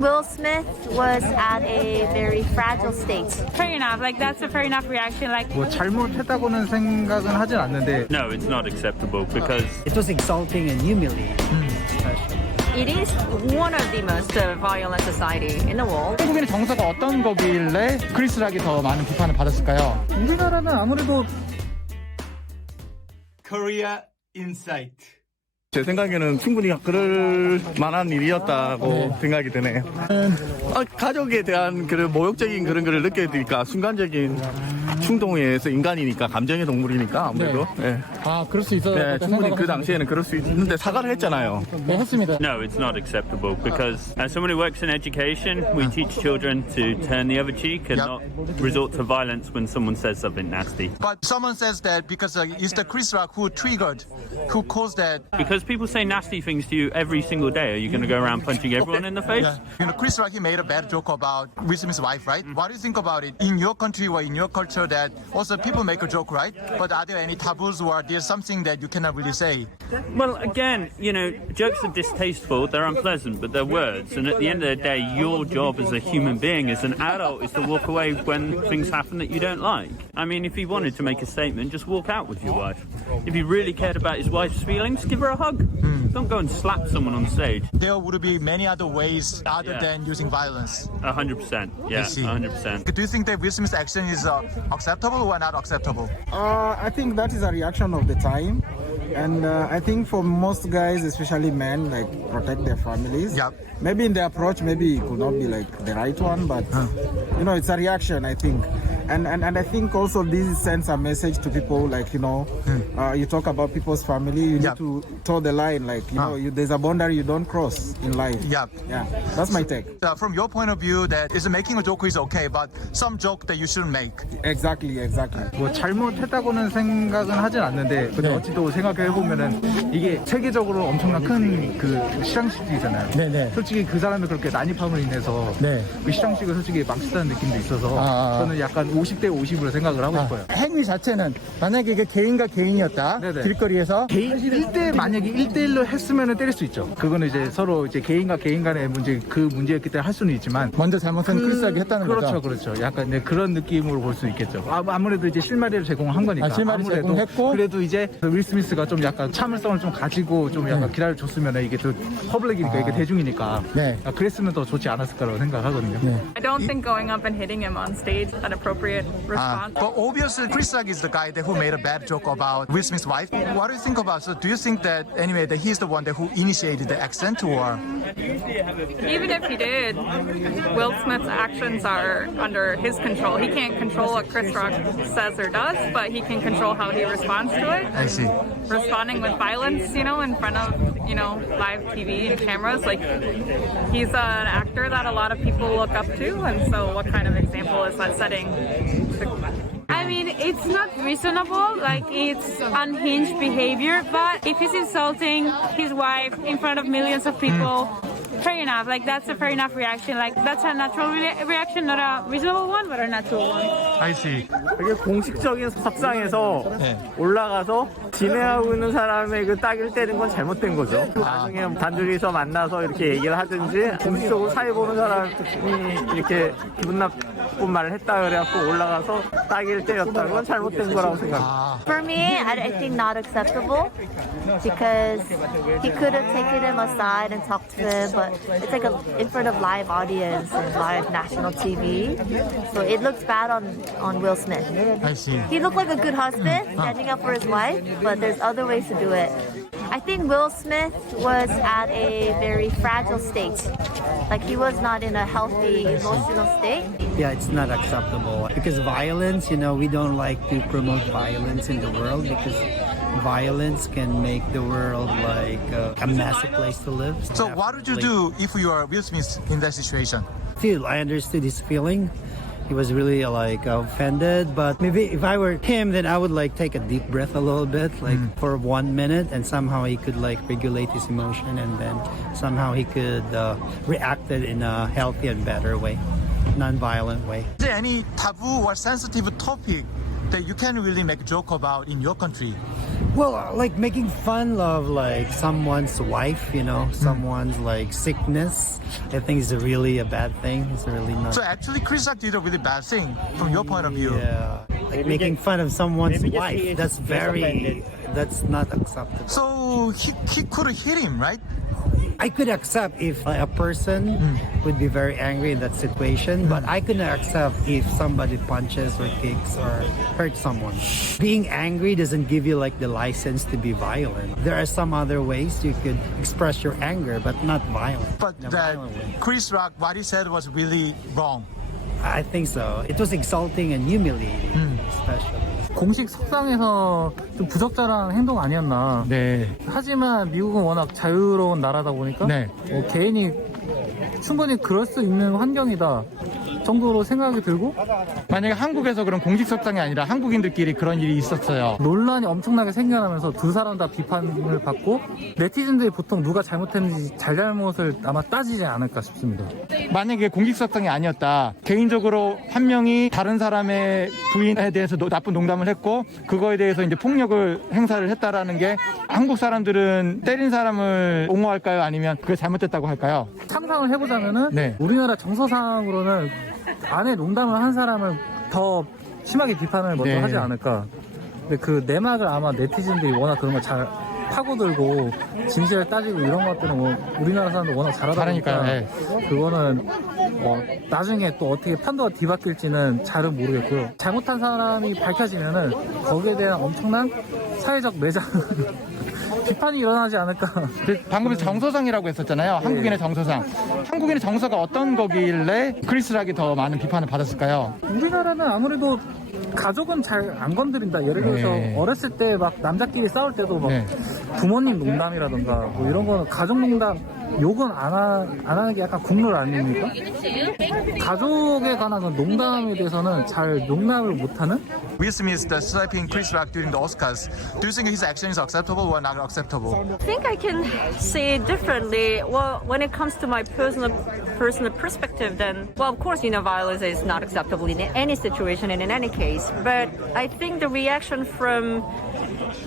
Will Smith was at a very fragile state. Fair enough. Like that's a fair enough reaction. Like 뭐 잘못했다고는 생각은 하진 않는데 No, it's not acceptable because It was insulting and humiliating. It is one of the most violent society in the world. 한국인의 정서가 어떤 거길래 크리스 락이 더 많은 비판을 받았을까요? 우리나라는 아무래도 Korea Insight. 제 생각에는 충분히 그럴 만한 일이었다고 생각이 드네요. 가족에 대한 그런 모욕적인 그런 거를 느껴야 되니까 순간적인 충동에 의해서 인간이니까 감정의 동물이니까 아무래도 아 그럴 수 있어요. 네, 충분히 그 당시에는 그럴 수 있는데 사과를 했잖아요. 네, 했습니다. no, it's not acceptable because as someone who works in education, we teach children to turn the other cheek and not resort to violence when someone says something nasty. But someone says that because it's the Chris Rock who caused that. Because people say nasty things to you every single day, are you going to go around punching everyone in the face? Yeah. You know, Chris Rock, he made a bad joke about Will Smith's wife, right? What do you think about it in your country or in your culture that also people make a joke, right? But are there any taboos or there's something that you cannot really say? Well, again, you know, jokes are distasteful, they're unpleasant, but they're words. And at the end of the day, your job as a human being, as an adult, is to walk away when things happen that you don't like. I mean, if he wanted to make a statement, just walk out with your wife. If he really cared about his wife's feelings, give her a hug. Don't go and slap someone on stage. There would be many other ways other than using violence. 100%. Yeah, 100%. Do you think that Will Smith's action is acceptable or not acceptable? I think that is a reaction of the time. And I think for most guys, especially men, like protect their families. Yep. Maybe in the approach, maybe it could not be like the right one, but you know, it's a reaction, I think. And I think also this sends a message to people, like, you know, you talk about people's family, you need to toe the line, like, you know, there's a boundary you don't cross in life. Yep. Yeah, that's my take. From your point of view, that is making a joke is okay, but some joke that you shouldn't make. Exactly. 뭐 잘못했다고는 생각은 하진 않는데 근데 어찌 또 생각해 보면은 이게 세계적으로 엄청난 큰 그 시상식이잖아요. 네네. 솔직히 그 사람이 그렇게 난입함을 인해서 네. 그 시상식을 솔직히 망쳤다는 느낌도 있어서 저는 약간 50대 50으로 생각을 하고 싶어요. 행위 자체는 만약에 이게 개인과 개인이었다. 네네. 길거리에서 개인 1대 만약에 1대1로 했으면은 때릴 수 있죠. 그거는 이제 서로 이제 개인과 개인 간의 문제 그 문제였기 때문에 할 수는 있지만 먼저 잘못한 크리스하게 했다는 거죠. 그렇죠. 약간 네, 그런 느낌으로 볼 수 있겠죠. 아무래도 이제 실마리를 제공한 거니까. 실마리를 아무래도 제공했고 그래도 이제 윌 스미스가 좀 약간 참을성을 좀 가지고 좀 약간 기다려줬으면 이게 또 퍼블릭이니까 이게 대중이니까 그랬으면 더 좋지 않았을 거라고 생각하거든요. I don't think going up and hitting him on stage is an appropriate response. But obviously, Chris Rock is the guy who made a bad joke about Will Smith's wife. What do you think about? So, do you think that anyway that he's the one who initiated the accent, or? Even if he did, Will Smith's actions are under his control. He can't control what Chris Rock says or does, but he can control how he responds to it. I see. Responding with violence, you know, in front of, you know, live TV and cameras. Like, he's an actor that a lot of people look up to, and so what kind of example is that setting? I mean, it's not reasonable, like it's unhinged behavior, but if he's insulting his wife in front of millions of people, fair enough, like that's a fair enough reaction. Like that's a natural reaction, not a reasonable one, but a natural one. I see. 되게 공식적인 석상에서 올라가서 진행하고 있는 사람의 그 딱일 때리는 건 잘못된 거죠. 나중에 단둘이서 만나서 이렇게 얘기를 하든지 공식적으로 사회 보는 사람이 이렇게 기분 나쁜 말을 했다 그래갖고 올라가서 딱일 때렸다 건 잘못된 거라고 생각합니다. For me, I think not acceptable because he could have taken him aside and talked to him, but it's like in front of live audience and live national TV, so it looks bad on Will Smith. I see. He looked like a good husband standing up for his wife, but there's other ways to do it. I think Will Smith was at a very fragile state. Like he was not in a healthy emotional state. Yeah, it's not acceptable because violence, you know, we don't like to promote violence in the world because violence can make the world like a messy place to live. So, what would you do if you are Will Smith in that situation? I understood his feeling. He was really like offended, but maybe if I were him, then I would like take a deep breath a little bit, like for 1 minute, and somehow he could like regulate his emotion, and then somehow he could react it in a healthy and better way, non-violent way. Is there any taboo or sensitive topic that you can really make a joke about in your country? Well, like making fun of like someone's wife, you know, someone's like sickness. I think is really a bad thing. It's really not. So actually, Chris Rock did a really bad thing from your point of view. Yeah, like making fun of someone's wife. That's not acceptable. So he could hit him, right? I could accept if a person would be very angry in that situation, but I couldn't accept if somebody punches or kicks or hurts someone. Being angry doesn't give you like the license to be violent. There are some other ways you could express your anger, but not violent. But in a that violent way. Chris Rock, what he said was really wrong. I think so. It was insulting and humiliating, especially. 공식 석상에서 좀 부적절한 행동 아니었나. 네. 하지만 미국은 워낙 자유로운 나라다 보니까 개인이 충분히 그럴 수 있는 환경이다 정도로 생각이 들고, 만약에 한국에서 그런 공식석상이 아니라 한국인들끼리 그런 일이 있었어요. 논란이 엄청나게 생겨나면서 두 사람 다 비판을 받고 네티즌들이 보통 누가 잘못했는지 잘잘못을 아마 따지지 않을까 싶습니다. 만약에 공식석상이 아니었다, 개인적으로 한 명이 다른 사람의 부인에 대해서 나쁜 농담을 했고 그거에 대해서 이제 폭력을 행사를 했다라는 게 한국 사람들은 때린 사람을 옹호할까요? 아니면 그게 잘못됐다고 할까요? 상상을 해보자면은 우리나라 정서상으로는 안에 농담을 한 사람을 더 심하게 비판을 먼저 하지 않을까. 근데 그 내막을 아마 네티즌들이 워낙 그런 걸 잘 파고들고 진실을 따지고 이런 것들은 뭐 우리나라 사람들 워낙 잘하다 보니까 그거는 나중에 또 어떻게 판도가 뒤바뀔지는 잘은 모르겠고요. 잘못한 사람이 밝혀지면은 거기에 대한 엄청난 사회적 매장 비판이 일어나지 않을까. 방금 정서상이라고 했었잖아요. 한국인의 정서상. 한국인의 정서가 어떤 거길래 크리스 락이 더 많은 비판을 받았을까요? 우리나라는 아무래도 가족은 잘 안 건드린다. 예를 들어서 어렸을 때 막 남자끼리 싸울 때도 막 부모님 농담이라던가 뭐 이런 거는 가족 농담 욕은 안 하는 게 약간 국룰 아닙니까? 가족에 관한 농담에 대해서는 잘 농담을 못하는? Will Smith slapping Chris Rock during the Oscars. Do you think his action is acceptable or not acceptable? I think I can say it differently. Well, when it comes to my personal perspective, then, well, of course, violence is not acceptable in any situation and in any case. But I think the reaction from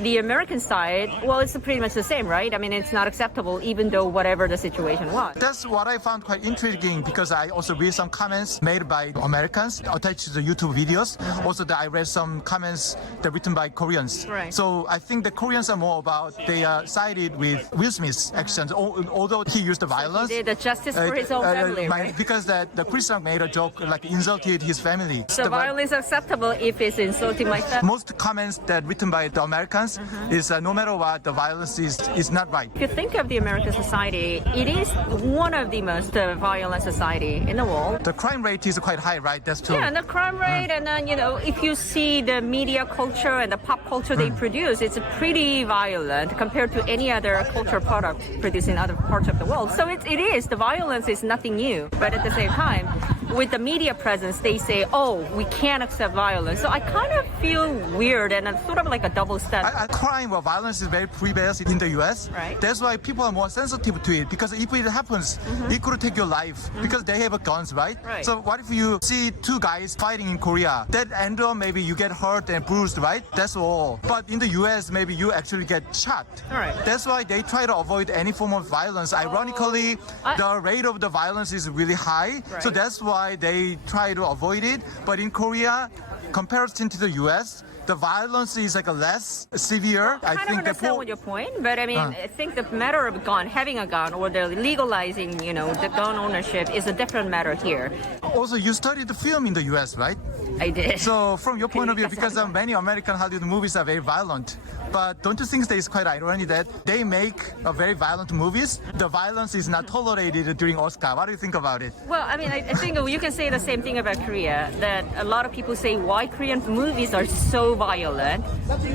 the American side, well, it's pretty much the same, right? I mean, it's not acceptable, even though whatever the situation was. That's what I found quite intriguing because I also read some comments made by Americans attached to the YouTube videos. Also, I read some comments that written by Koreans. Right. So I think the Koreans are more about they sided with Will Smith's actions, although he used the violence. He did the justice for his own family, right? Because the Chris Rock made a joke like insulted his family. So violence is acceptable if it's insulting my family. Most comments that written by the Americans is no matter what, the violence is not right. If you think of the American society, it is one of the most violent society in the world. The crime rate is quite high, right? That's true. Yeah, and the crime rate, and then, if you see the media culture and the pop culture they produce, it's pretty violent compared to any other culture product produced in other parts of the world. So it is, the violence is nothing new. But at the same time, with the media presence, they say, oh, we can't accept violence. So I kind of feel weird and it's sort of like a double standard. Crime or violence is very prevalent in the US. Right. That's why people are more sensitive to it because if it happens, it could take your life because they have guns, right? Right. So what if you see two guys fighting in Korea? That end up maybe you get hurt and bruised, right? That's all. But in the US, maybe you actually get shot. Right. That's why they try to avoid any form of violence. Ironically, the rate of the violence is really high. Right. So that's why they try to avoid it. But in Korea, comparison to the US, the violence is like a less severe. I kind of understand what your point, but I mean, I think the matter of having a gun, or the legalizing, the gun ownership is a different matter here. Also, you studied the film in the US, right? I did. So, from your point of view, because many American Hollywood movies are very violent, but don't you think that it's quite ironic that they make very violent movies? The violence is not tolerated during Oscar. What do you think about it? Well, I mean, I think you can say the same thing about Korea, that a lot of people say why Korean movies are so violent.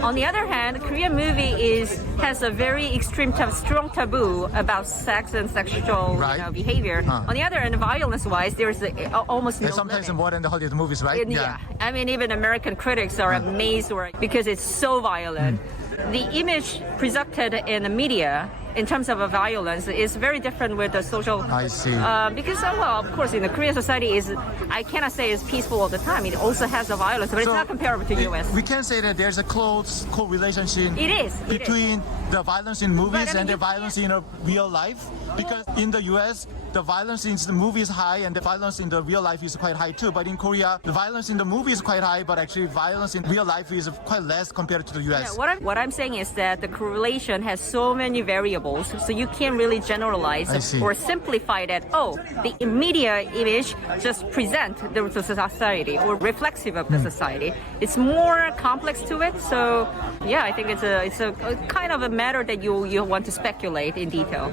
On the other hand, Korean movie has a very extreme, strong taboo about sex and sexual behavior. On the other hand, violence-wise, there's almost no and sometimes limit. more than the Hollywood movies, right? Yeah. I mean, even American critics are amazed because it's so violent. The image presented in the media in terms of violence is very different with the social. I see. Because well, of course, in the Korean society I cannot say it's peaceful all the time. It also has the violence, but it's not comparable to US. We can say that there's a close correlation It is. between the violence in movies But, I mean, and the you violence in real life. Because in the US, the violence in the movie is high and the violence in the real life is quite high too. But in Korea, the violence in the movie is quite high, but actually violence in real life is quite less compared to the US. Yeah, what I'm saying is that the correlation has so many variables, so you can't really generalize I see. or simplify that. Oh, the media image just present the society or reflexive of the society. It's more complex to it. So yeah, I think it's a kind of a matter that you want to speculate in detail.